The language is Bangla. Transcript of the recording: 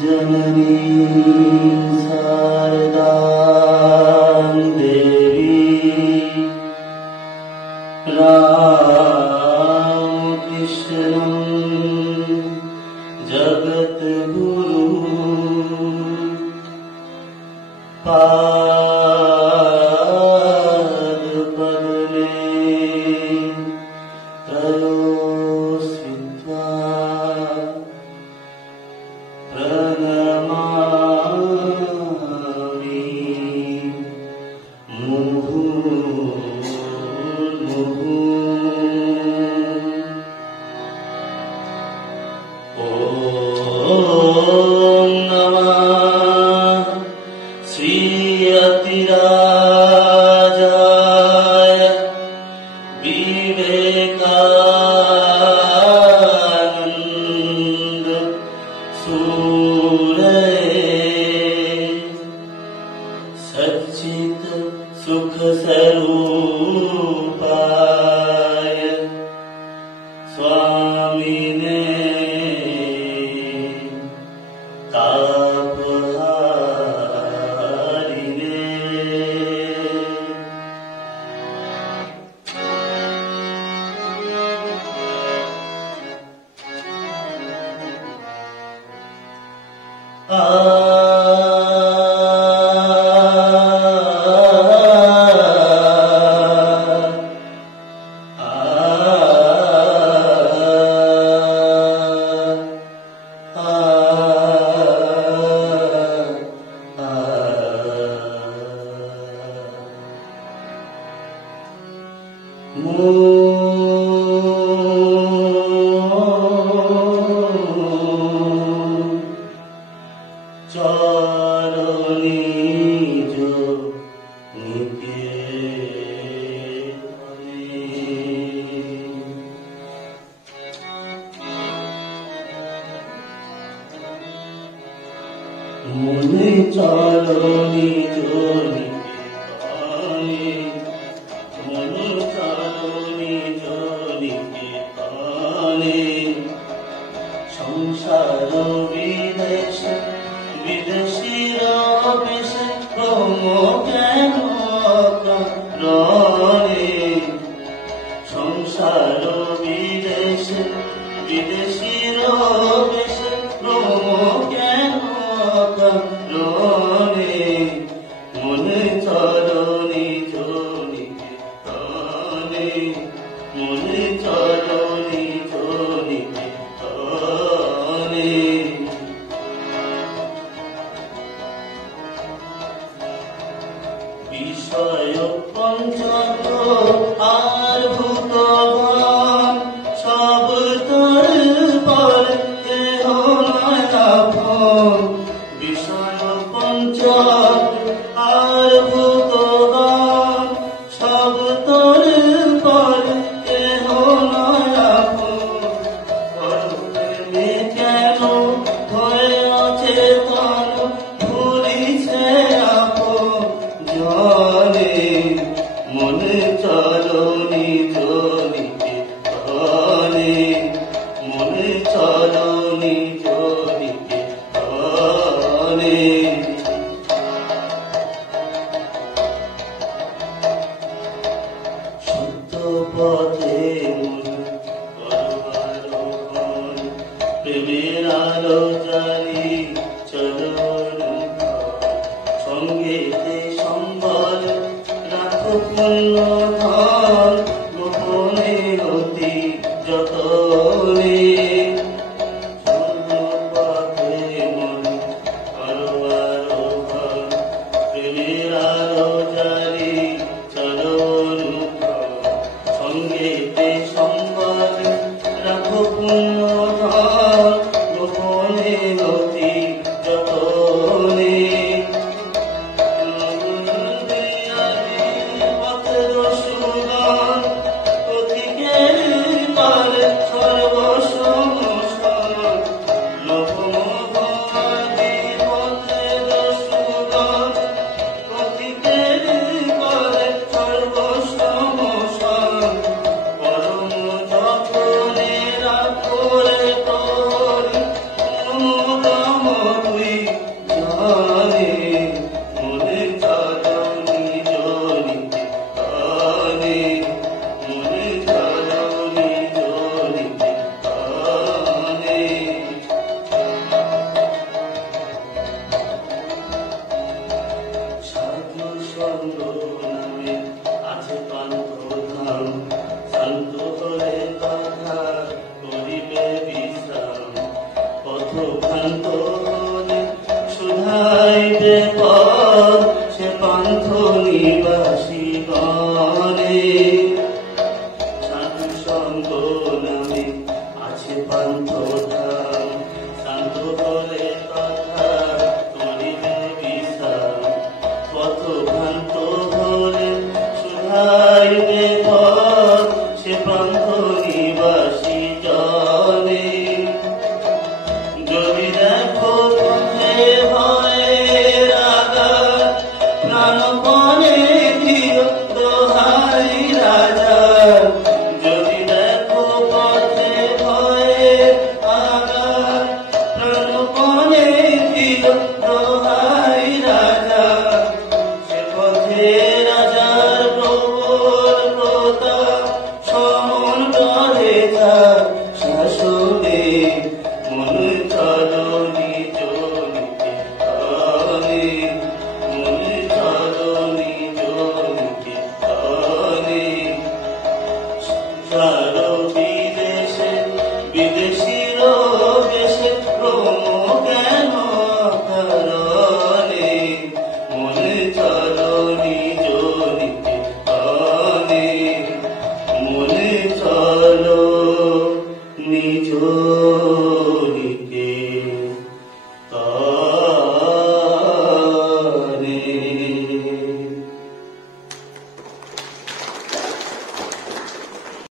जननी शारदा देवी राम कृष्ण जगत गुरु पाद पद्मे त्रयोस्वित्वा प्रणमामि मुहुर्मुहुः। ॐ नमः श्री अतिराजाय विवेकानन्द सूरये सच्चित् सुख स्वरूपाय स्वामिने तापहारिणे। मुने चरणी जोनिके मनु चरणी जोनिके संसार विदेश विदेशीर बेश ब्रह्म ज्ञान रणे संसार विदेश विदेशीर बेश ब्रह्म ज्ञान रणे मने चरणी जोनिके ताने मने चरणी जोनिके ताने। विषय पंचक आर भूतगण सब तर पर देह नयापन विषय पंचक आर भूतगण सब तर पर देह नयापन प्रेमे केन हये अचेतन भूलिছে আপন জানে মনে চরণী জনিকে তানে মনে চরণী জনিকে তানে। সত্য পথে করবার প্রেমের আলো জানি চরণ সঙ্গেতে সম্বল রাখো পূর্ণ ধন গোপনে অতি যতনে সর্বপথে মন করবার প্রেমের আলো জানি গো